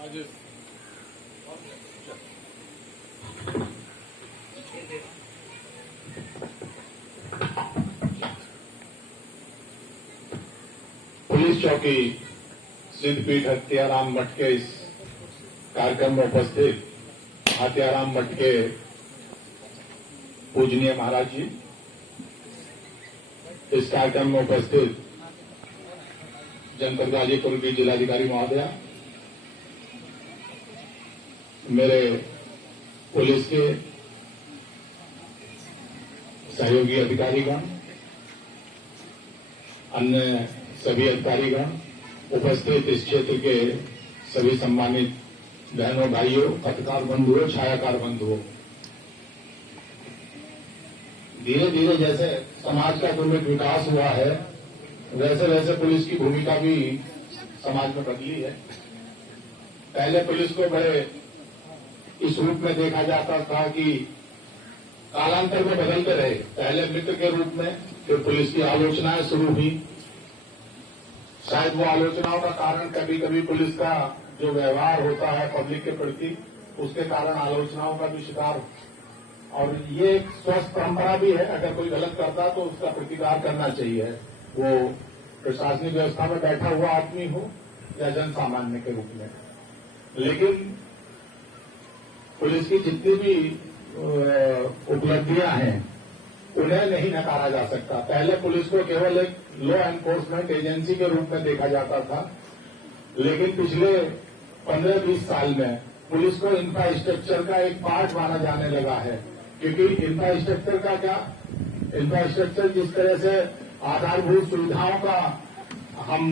आज पुलिस चौकी सिद्धपीठ हत्याराम मठ के इस कार्यक्रम में उपस्थित हत्याराम मठ के पूजनीय महाराज जी, इस कार्यक्रम में उपस्थित जनपद गाजीपुर की जिलाधिकारी महोदया, मेरे पुलिस के सहयोगी अधिकारीगण, अन्य सभी अधिकारीगण, उपस्थित इस क्षेत्र के सभी सम्मानित बहनों भाइयों, पत्रकार बंधुओं, छायाकार बंधुओं, धीरे धीरे जैसे समाज का दुर्मित विकास हुआ है, वैसे वैसे पुलिस की भूमिका भी समाज में बदली है। पहले पुलिस को बड़े इस रूप में देखा जाता था कि कालांतर में बदलते रहे। पहले मित्र के रूप में, फिर पुलिस की आलोचनाएं शुरू हुई। शायद वो आलोचनाओं का कारण कभी कभी पुलिस का जो व्यवहार होता है पब्लिक के प्रति, उसके कारण आलोचनाओं का भी शिकार, और ये एक स्वस्थ परंपरा भी है। अगर कोई गलत करता तो उसका प्रतिकार करना चाहिए, वो प्रशासनिक व्यवस्था में बैठा हुआ आदमी हो या जन सामान्य के रूप में। लेकिन पुलिस की जितनी भी उपलब्धियां हैं, उन्हें नहीं नकारा जा सकता। पहले पुलिस को केवल एक लॉ एनफोर्समेंट एजेंसी के रूप में देखा जाता था, लेकिन पिछले 15-20 साल में पुलिस को इंफ्रास्ट्रक्चर का एक पार्ट माना जाने लगा है। क्योंकि इंफ्रास्ट्रक्चर का क्या, इंफ्रास्ट्रक्चर जिस तरह से आधारभूत सुविधाओं का हम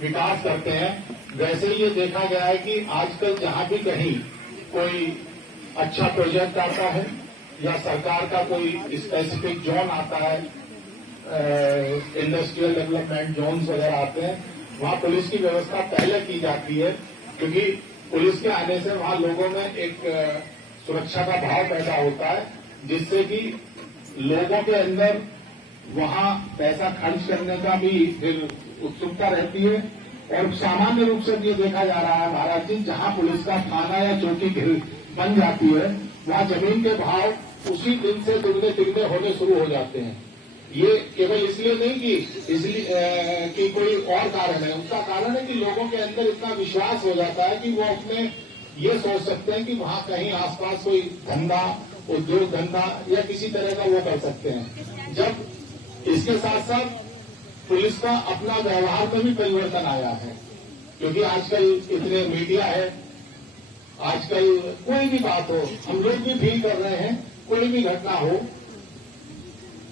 विकास करते हैं, वैसे ही ये देखा गया है कि आजकल जहां भी कहीं कोई अच्छा प्रोजेक्ट आता है या सरकार का कोई स्पेसिफिक जोन आता है, इंडस्ट्रियल डेवलपमेंट जोन्स वगैरह आते हैं, वहां पुलिस की व्यवस्था पहले की जाती है। क्योंकि पुलिस के आने से वहां लोगों में एक सुरक्षा का भाव पैदा होता है, जिससे कि लोगों के अंदर वहां पैसा खर्च करने का भी फिर उत्सुकता रहती है। और सामान्य रूप से ये देखा जा रहा है महाराज जी, जहां पुलिस का थाना या चौकी बन जाती है, वहां जमीन के भाव उसी दिन से दुगने तिगने होने शुरू हो जाते हैं। ये केवल इसलिए नहीं कि कोई और कारण है, उसका कारण है कि लोगों के अंदर इतना विश्वास हो जाता है कि वो अपने ये सोच सकते हैं कि वहां कहीं आसपास कोई धंधा, उद्योग धंधा या किसी तरह का वो कर सकते हैं। जब इसके साथ साथ पुलिस का अपना व्यवहार में भी परिवर्तन आया है, क्योंकि आजकल इतने मीडिया है, आजकल कोई भी बात हो, हम लोग भी फील कर रहे हैं, कोई भी घटना हो,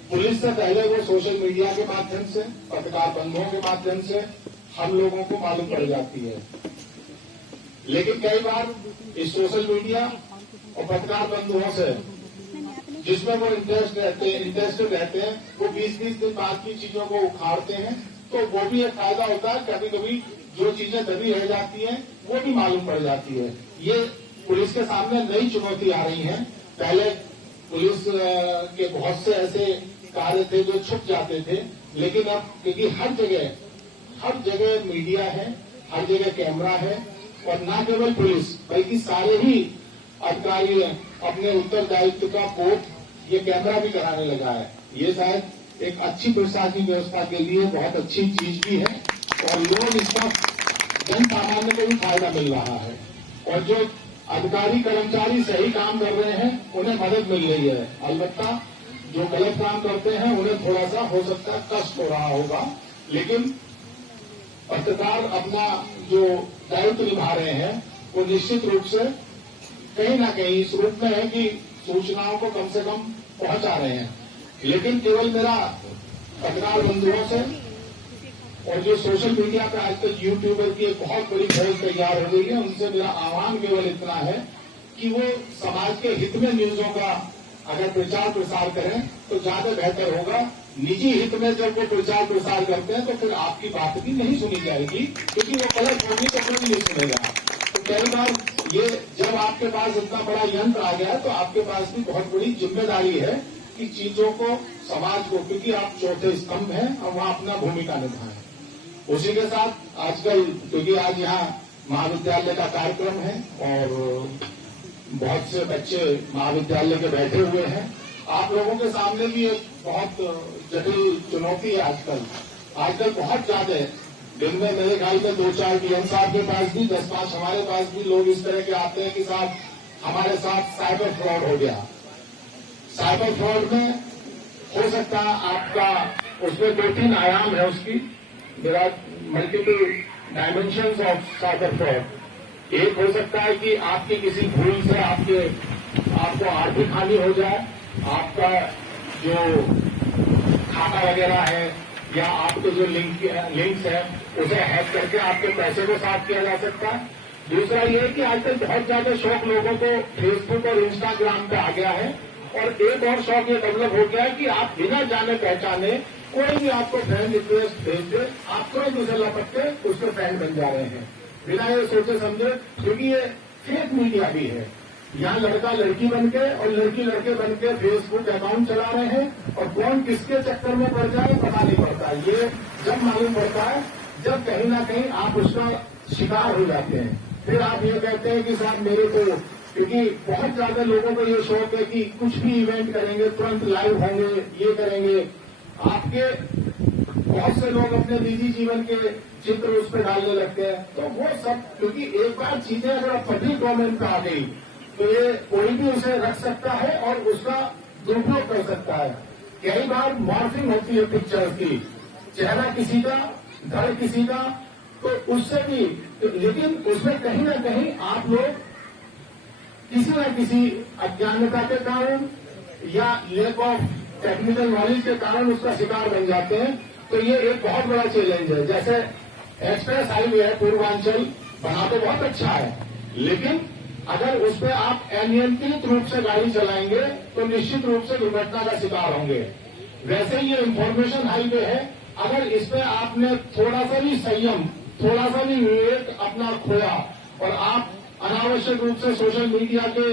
पुलिस से पहले वो सोशल मीडिया के माध्यम से, पत्रकार बंधुओं के माध्यम से हम लोगों को मालूम पड़ जाती है। लेकिन कई बार इस सोशल मीडिया और पत्रकार बंधुओं से जिसमें वो इंटरेस्टेड रहते हैं, वो 20-20 दिन बाद की चीजों को उखाड़ते हैं, तो वो भी एक फायदा होता है। कभी कभी जो चीजें दबी रह जाती हैं, वो भी मालूम पड़ जाती है। ये पुलिस के सामने नई चुनौती आ रही है। पहले पुलिस के बहुत से ऐसे कार्य थे जो छुप जाते थे, लेकिन अब क्योंकि हर जगह मीडिया है, हर जगह कैमरा है, और न केवल पुलिस बल्कि सारे ही अधिकारी अपने उत्तरदायित्व का बोध ये कैमरा भी कराने लगा है। ये शायद एक अच्छी प्रशासनिक व्यवस्था के लिए बहुत अच्छी चीज भी है, और लोग इसका जन सामान्य को भी फायदा मिल रहा है। और जो अधिकारी कर्मचारी सही काम कर रहे हैं, उन्हें मदद मिल रही है। अलबत्ता जो गलत काम करते हैं, उन्हें थोड़ा सा हो सकता है कष्ट हो रहा होगा, लेकिन पत्रकार अपना जो दायित्व निभा रहे हैं, वो निश्चित रूप से कहीं ना कहीं इस रूप में है कि सूचनाओं को कम से कम पहुंचा रहे हैं। लेकिन केवल मेरा पत्रकार बंधुओं से और जो सोशल मीडिया पे आजकल यूट्यूबर की एक बहुत बड़ी फौज तैयार हो गई है, उनसे मेरा आह्वान केवल इतना है कि वो समाज के हित में न्यूजों का अगर प्रचार प्रसार करें तो ज्यादा बेहतर होगा। निजी हित में जब वो प्रचार प्रसार करते हैं तो फिर आपकी बात भी नहीं सुनी जाएगी, क्योंकि वो गलत होगी तो कोई नहीं सुनेगा। तो कई बार ये जब आपके पास इतना बड़ा यंत्र आ गया है, तो आपके पास भी बहुत बड़ी जिम्मेदारी है कि चीजों को, समाज को, क्योंकि आप चौथे स्तंभ हैं और वहां अपना भूमिका निभाएं। उसी के साथ आजकल, क्योंकि आज यहाँ महाविद्यालय का कार्यक्रम है और बहुत से बच्चे महाविद्यालय के बैठे हुए हैं। आप लोगों के सामने भी एक बहुत जटिल चुनौती है आजकल बहुत ज्यादा है। दिन में मेरे ख्याल में 2-4 डीएम साहब के पास भी 10-5 हमारे पास भी लोग इस तरह के आते हैं कि साहब हमारे साथ साइबर फ्रॉड हो गया। साइबर फ्रॉड में हो सकता है आपका उसमें 2-3 आयाम है उसकी, मेरा multiple dimensions of cyber fraud. एक हो सकता है कि आपकी किसी भूल से आपको आर्थिक हानि हो जाए, आपका जो खाता वगैरह है या आपके जो लिंक्स है उसे हैक करके आपके पैसे को साफ किया जा सकता है। दूसरा ये है कि आजकल बहुत ज्यादा शौक लोगों को फेसबुक और इंस्टाग्राम पे आ गया है और एक और शौक ये डेवलप हो गया है कि आप बिना जाने पहचाने कोई भी आपको फ्रेंड रिक्वेस्ट भेज दे, आप तुरंत उसे लपट के उसके फ्रेंड बन जा रहे हैं बिना ये सोचे समझे, क्योंकि ये फेक मीडिया भी है। यहाँ लड़का लड़की बन के और लड़की लड़के बन के फेसबुक अकाउंट चला रहे हैं और कौन किसके चक्कर में पड़ जाए पता नहीं पड़ता। ये जब मालूम पड़ता है जब कहीं ना कहीं आप उसका शिकार हो जाते हैं, फिर आप ये कहते हैं कि साहब मेरे को, क्योंकि बहुत ज्यादा लोगों को ये शौक है कि कुछ भी इवेंट करेंगे तुरंत लाइव होंगे, ये करेंगे। आपके बहुत से लोग अपने निजी जीवन के चित्र उस पर डालने लगते हैं, तो वो सब, क्योंकि एक बार चीजें अगर पब्लिक डोमेन पे आ गई तो ये कोई भी उसे रख सकता है और उसका दुरुपयोग कर सकता है। कई बार मॉर्फिंग होती है पिक्चर्स की, चेहरा किसी का, धड़ किसी का, तो उससे भी लेकिन उसमें कहीं ना कहीं आप लोग किसी न किसी अज्ञानता के कारण या लेक ऑफ टेक्निकल नॉलेज के कारण उसका शिकार बन जाते हैं। तो ये एक बहुत बड़ा चैलेंज है। जैसे एक्सप्रेस हाईवे है पूर्वांचल, बना तो बहुत अच्छा है, लेकिन अगर उस पर आप अनियंत्रित रूप से गाड़ी चलाएंगे तो निश्चित रूप से दुर्घटना का शिकार होंगे। वैसे ही ये इंफॉर्मेशन हाईवे है, अगर इस पर आपने थोड़ा सा भी संयम, थोड़ा सा भी विवेक अपना खोया और आप अनावश्यक रूप से सोशल मीडिया के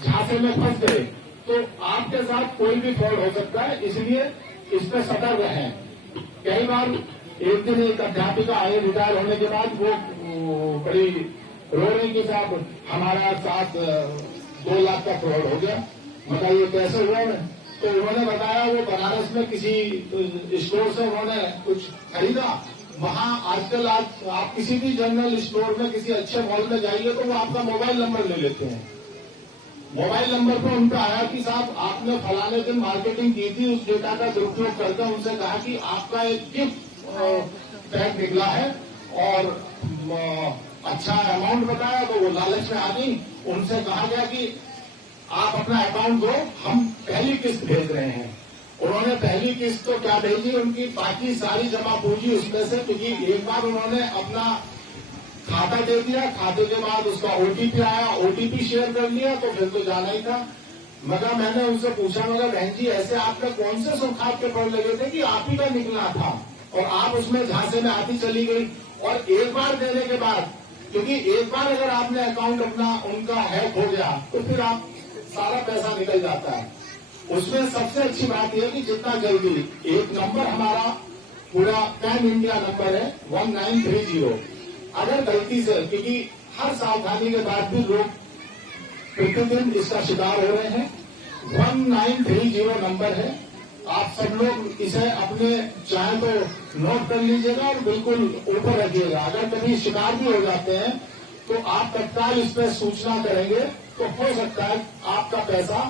झांसे में फंस गए तो आपके साथ कोई भी फ्रॉड हो सकता है। इसलिए इस पर सतर्क रहें। कई बार एक दिन एक अध्यापिका आए रिटायर होने के बाद, वो बड़ी रो रही कि साहब हमारा साथ 2 लाख का फ्रॉड हो गया। मतलब ये कैसे हुआ है? तो उन्होंने बताया वो बनारस में किसी स्टोर से उन्होंने कुछ खरीदा। वहां आजकल आप किसी भी जनरल स्टोर में किसी अच्छे मॉल में जाइए तो वो आपका मोबाइल नंबर ले लेते हैं। मोबाइल नंबर पर उनका आया कि साहब आपने फलाने दिन मार्केटिंग की थी, उस डेटा का दुरुपयोग करके उनसे कहा कि आपका एक गिफ्ट पैक निकला है और अच्छा अमाउंट बताया, तो वो लालच में आ गई। उनसे कहा गया कि आप अपना अकाउंट दो, हम पहली किस्त भेज रहे हैं। उन्होंने पहली किस्त तो क्या भेजी, उनकी बाकी सारी जमा पूंजी उसमें से, क्योंकि एक बार उन्होंने अपना खाता दे दिया, खाते के बाद उसका ओटीपी आया, ओटीपी शेयर कर लिया, तो फिर तो जाना ही था। मगर मैंने उनसे पूछा, मगर बहन जी ऐसे आपने कौन से सुखात के पड़ लगे थे कि आप ही का निकला था और आप उसमें झांसे में आती चली गई। और एक बार देने के बाद, क्योंकि एक बार अगर आपने अकाउंट अपना उनका हैक हो गया तो फिर आप सारा पैसा निकल जाता है। उसमें सबसे अच्छी बात यह है कि जितना जल्दी, एक नंबर हमारा पूरा पैन इंडिया नंबर है 1930। अगर गलती से, क्योंकि हर सावधानी के बाद भी लोग प्रतिदिन इसका शिकार हो रहे हैं, 1930 नंबर है। आप सब लोग इसे अपने चाहे तो नोट कर लीजिएगा और बिल्कुल ऊपर रखिएगा। अगर कभी शिकार भी हो जाते हैं तो आप तत्काल इस पर सूचना करेंगे तो हो सकता है आपका पैसा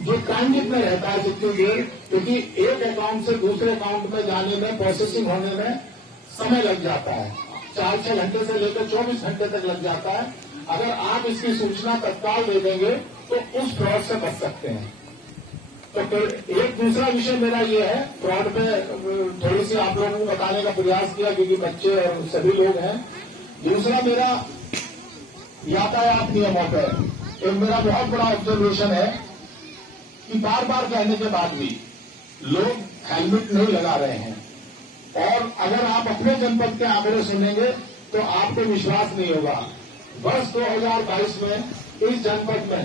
जो ट्रांजिट में रहता है जितनी देर, क्योंकि एक अकाउंट से दूसरे अकाउंट में जाने में, प्रोसेसिंग होने में समय लग जाता है, 4-6 घंटे से लेकर 24 घंटे तक लग जाता है। अगर आप इसकी सूचना तत्काल दे देंगे तो उस फ्रॉड से बच सकते हैं। तो फिर एक दूसरा विषय मेरा ये है, फ्रॉड पे थोड़ी सी आप लोगों को बताने का प्रयास किया क्योंकि बच्चे और सभी लोग हैं। दूसरा मेरा यातायात नियमों पर एक मेरा बहुत बड़ा ऑब्जर्वेशन है कि बार बार कहने के बाद भी लोग हेलमेट नहीं लगा रहे हैं। और अगर आप अपने जनपद के आंकड़े सुनेंगे तो आपको विश्वास नहीं होगा। वर्ष 2022 में इस जनपद में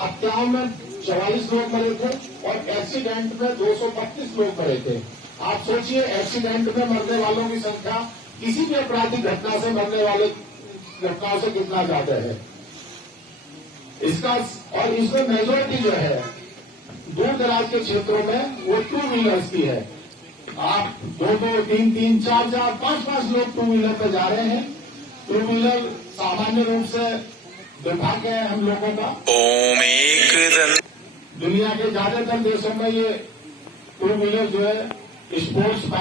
हत्याओं में 44 लोग मरे थे और एक्सीडेंट में 225 लोग मरे थे। आप सोचिए एक्सीडेंट में मरने वालों की संख्या किसी भी आपराधिक घटना से मरने वाले घटनाओं से कितना ज्यादा है। इसका और इसमें मेजोरिटी जो है दूर दराज के क्षेत्रों में वो 2 व्हीलर्स की है। आप 2-2, 3-3, 4-4, 5-5 लोग 2 व्हीलर पे जा रहे हैं। 2 व्हीलर सामान्य रूप से दुर्भाग्य है हम लोगों का। दुनिया के ज्यादातर देशों में ये 2 व्हीलर जो है स्पोर्ट्स